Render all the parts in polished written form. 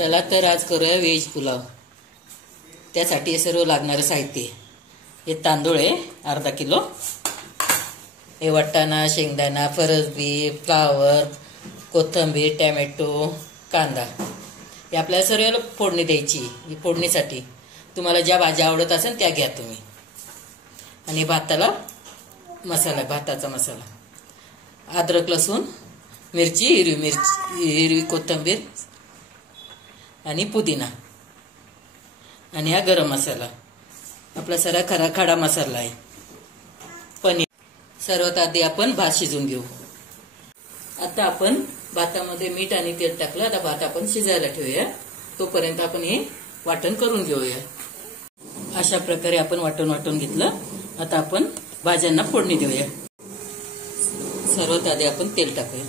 चला तर आज करूया व्हेज पुलाव। त्यासाठी सर्व लागणारे साहित्य, हे तांदूळ आहे अर्धा किलो, हे वाटाणा, शेंगदाणा, फरसबी, फ्लावर, कोथिंबीर, टोमॅटो, कांदा। हे आपल्याला सर्व फोडणी द्यायची। ही फोडणीसाठी तुम्हाला ज्या भाज्या आवडत असेल त्या घ्या तुम्ही। आणि भाताला मसाला, भाताचा मसाला, अद्रक, लसूण, मिरची, हिरवी कोथिंबीर आणि पुदिना, आणि हा गरम मसाला आपला सारा खडा मसाला आहे। पनीर। सर्वात आधी आपण भात शिजवून घेऊ। आता आपण भातामध्ये मीठ आणि तेल टाकलं। आता भात आपण शिजायला ठेवूया, तोपर्यंत आपण हे वाटण करून घेऊया। अशा प्रकारे आपण वाटण घेतलं। आता आपण भाज्यांना फोडणी देऊया। सर्वात आधी आपण तेल टाकूया,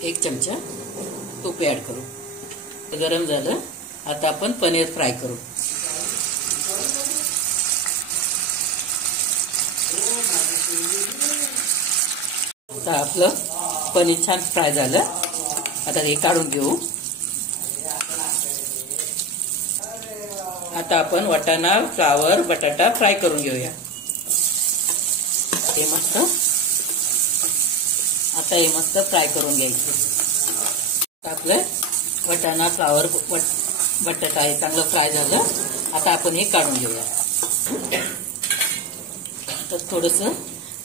1 चमचा तूप ऍड करू। गरम झालं, आता आपण पनीर फ्राय करू। आता आपलं पनीर छान फ्राय झालं। आता हे काढून घेऊ। आता आपण वाटाणा, फ्लावर, बटाटा फ्राय करून घेऊया। हे मस्त, आता हे मस्त फ्राय करून घ्यायचं। आपलं वाटाणा, फ्लावर, बटाटा हे चांगलं फ्राय झालं। आता आपण हे काढून घेऊया। तर थोडंसं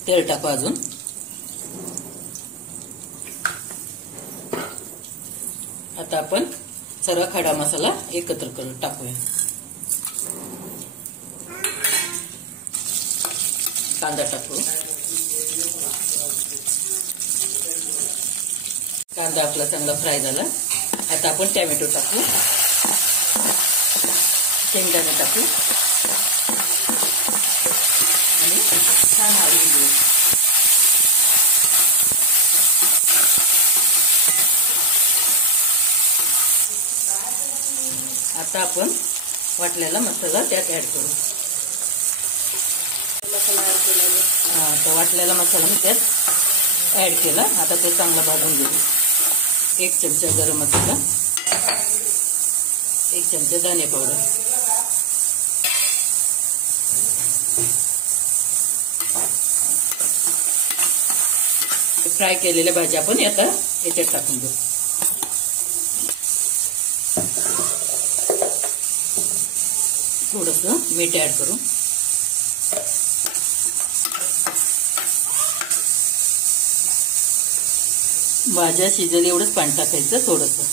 तेल टाकू अजून। आता आपण सर्व खडा मसाला एकत्र करून टाकूया। कांदा टाकू। कांदा आपला चांगला फ्राय झाला। आता आपण टोमॅटो टाकू, शेंगदाणे टाकू आणि छान हलवून घेऊ। आता आपण वाटलेला मसाला त्यात ऍड करू। तर वाटलेला मसाला मी त्यात ऍड केला। आता ते चांगला भाजून घेऊ। 1 चमचा गरम मसाला, 1 चमचा धने पावडर, फ्राय केलेल्या भाज्या आपण आता याच्यात टाकून घेऊ। थोडंसं मीठ ऍड करू। भाज्या शिजेल एवढंच पाणी टाकायचं थोडंसं।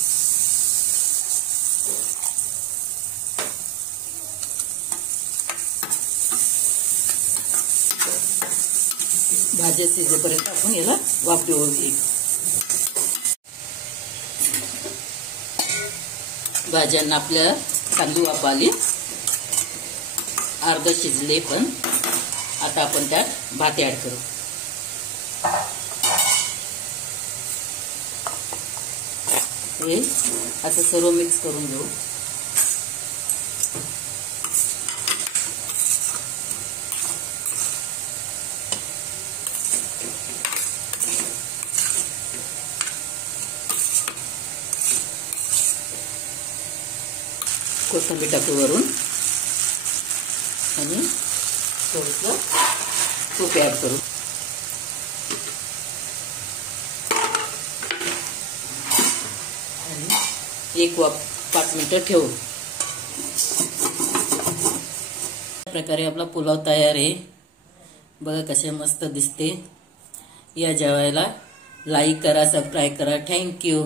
भाज्या शिजेपर्यंत आपण याला वाफ देऊ। भाज्यांना आपल्या चांगली वाफ आली, अर्ध शिजले पण। आता आपण त्यात भात ऍड करू। हे असं सर्व मिक्स करून घेऊ। कोथिंबीर टाकू वरून आणि थोडंसं तूप ऍड करू। आणि 5 मिनिटं ठेवू। अशा प्रकारे आपला पुलाव तयार आहे। बघा कसे मस्त दिसते। या जेवायला लाईक करा, सबस्क्राईब करा। थँक्यू।